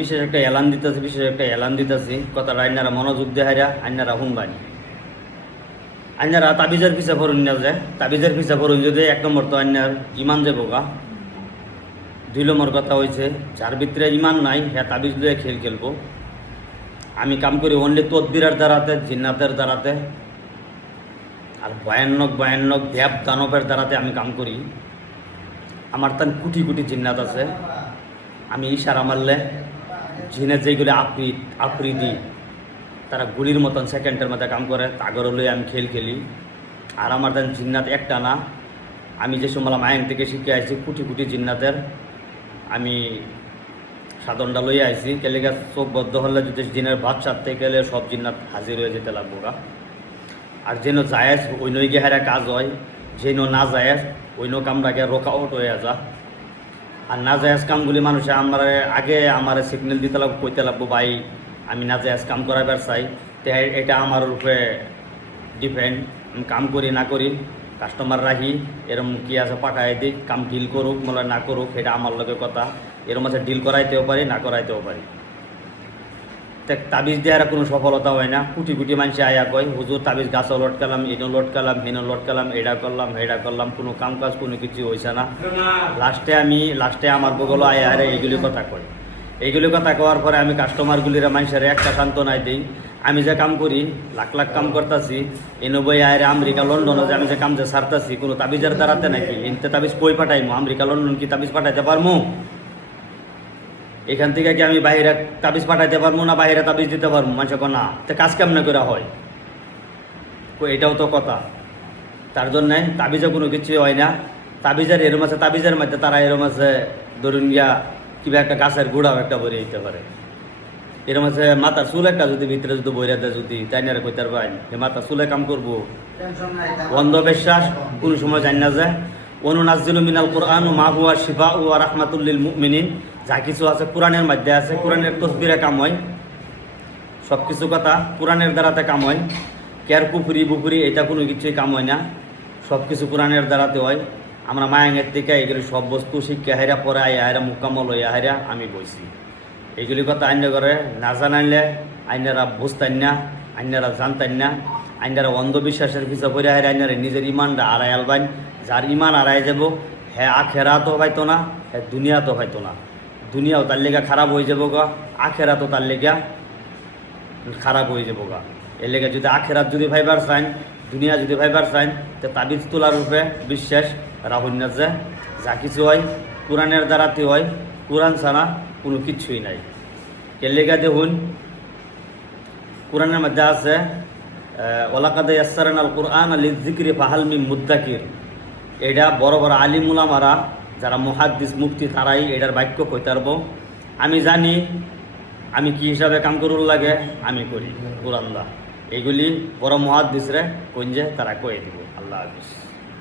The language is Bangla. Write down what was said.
বিশেষ একটা এলান দিতেছি কথাটা আইনারা মনোযোগ দেহাইরা আইনারা শুনবানি। আইনারা তাবিজের পিছা পড়ুন না যে তাবিজের পিছা পড়ুন যদি এক নম্বর তো আইনার ইমান যে বোকা, 2 নম্বর কথা হয়েছে যার ভিতরে ইমান নাই হ্যাঁ তাবিজ দিয়ে খেলবো। আমি কাম করি অনলি তদবিরের দ্বারাতে, জিন্নাতের দ্বারাতে আর ভয়ানক দেব দানবের দ্বারাতে আমি কাম করি। আমার তান কোটি কোটি জিন্নাত আছে। আমি ইশারা মারলে জিনে যেগুলি আফ্রিদি তারা গুলির মতন সেকেন্ডের মধ্যে কাম করে, তাগর লই আমি খেলি। আর আমার তান জিন্নাত একটা না, আমি যে সময় মায়ন থেকে শিখে আসছি কোটি কোটি জিন্নাতের আমি সাধনটা লইয়া আইছি। কেলিগা চোখ বদ্ধ হলে যদি জিনের ভাত সারতে গেলে সব জিন্নাত হাজির হয়ে যেতে লাগবো গা। আর যেন জায়েজ অন্য গিয়ে হারা কাজ হয়, যেন না জায়েজ অন্য কামটাকে রোকাউট হয়ে যা। আর না জায়েজ কামগুলি মানুষে আমার সিগন্যাল দিতে লাগবো, কইতে লাগবো ভাই আমি না জায়েজ কাম করাবার চাই। তো এটা আমার উপরে ডিপেন্ড, আমি কাম করি না করি, কাস্টমার রাখি এরম কি আছে পাঠাই দিই, কাম ডিল করুক মনে না করুক এটা আমার লগে কথা। এরম আছে ডিল করাইতেও পারি না করাইতেও পারি। তাবিজ দেওয়ার কোনো সফলতা হয় না। কোটি কোটি মানুষ আয়া কয় হুজুর তাবিজ গাছও লটকালাম, এনো লটকালাম, হেনো লটকালাম, এটা করলাম, কোনো কাম কাজ কোনো কিছু হয়েছে না। লাস্টে আমার বগল আয়া আরে এইগুলি কথা কয়। এইগুলি কথা কওয়ার পরে আমি কাস্টমারগুলির মানুষের একটা সান্ত্বনায় দিই। আমি যে কাম করি লাখ কাম করতেছি, এনবই আয় আমেরিকা লন্ডনে যে আমি যে কাম যে সারতেছি কোনো তাবিজের দ্বারাতে নাকি এনতে তাবিজ কই পাঠাইমো? আমেরিকা লন্ডন কি তাবিজ পাঠাইতে পারমু? এখান থেকে কি আমি বাইরে তাবিজ পাঠাইতে পারবো না বাইরে তাবিজ দিতে পারবো? মানুষ না তো কাজ কেমনে করে হয়? এটাও তো কথা। তার জন্যে তাবিজে কোনো কিছু হয় না। তাবিজের এরম আছে, তাবিজের মধ্যে তারা এরম আছে ধরুন গিয়া কিবা একটা গাছের গুঁড়াও একটা বইরে দিতে পারে। এরম আছে মাথার চুল একটা যদি ভিতরে যদি বইরা দেয় যদি তাই না কইতার ভাই মাথার চুলে কাম করবো। অন্ধবিশ্বাস কোনো সময় জানি না যায়। অনুনাজ্জিলু মিনাল কুরআন মা হুয়া শিফাউ ওয়া রাহমাতুল লিল মুমিনিন, যা কিছু আছে কোরআনের মধ্যে আছে। কোরআনের তসবিরে কাম হয়, সব কিছু কথা কোরআনের দ্বারাতে কাম হয়। কেয়ার পুকুরি এটা কোনো কিছুই কাম হয় না, সব কিছু কোরআনের দ্বারাতে হয়। আমরা মায়াঙ্গের থেকে এগুলি সব বস্তু শিক্ষা হাইরা পরে আইরা মুকাম্মল হইয়া হাইরা আমি বইছি। এইগুলি কথা আইন করে না জানাইলে আইনারা বুঝতেন না, আইনারা জানতেন না। আইনারা অন্ধবিশ্বাসের পিছা পড়ে হাইরা আইনারা নিজের ইমানটা আড়াই আলবাইন। যার ইমান আড়াই যাব হ্যাঁ আখেরাতও পাইতো না, হ্যাঁ দুনিয়াতেও পাইতো না। দুনিয়াও তার লেগা খারাপ হয়ে যাবো গা, আখেরাতও তার লেগা খারাপ হয়ে যাবো গা। এর লেগে যদি আখেরাত যদি ভাইবার চাইন, দুনিয়া যদি ভাইবার চাইন, তো তাবিজ তোলার রূপে বিশ্বাস রাহুল না যে যা কিছু হয় কোরআনের দ্বারাতে হয়, কোরআন ছাড়া কোনো কিছুই নাই। এর লেগে দেখুন কোরআনের মধ্যে আছে ওয়ালাকাদ ইয়াসসারনাল কুরআনা লিযিকরি ফাহাল মিন মুদ্দাকির। এটা বড় বড় আলিম উলামারা যারা মুহাদ্দিস মুফতি তারাই এটার বাক্য কইতে পারবো। আমি জানি আমি কি হিসাবে কাম করুর লাগে আমি করি কোরআন দা। এগুলি বড় মুহাদ্দিসরে কইন যে তারা কয়ে দিব। আল্লাহ হাফিজ।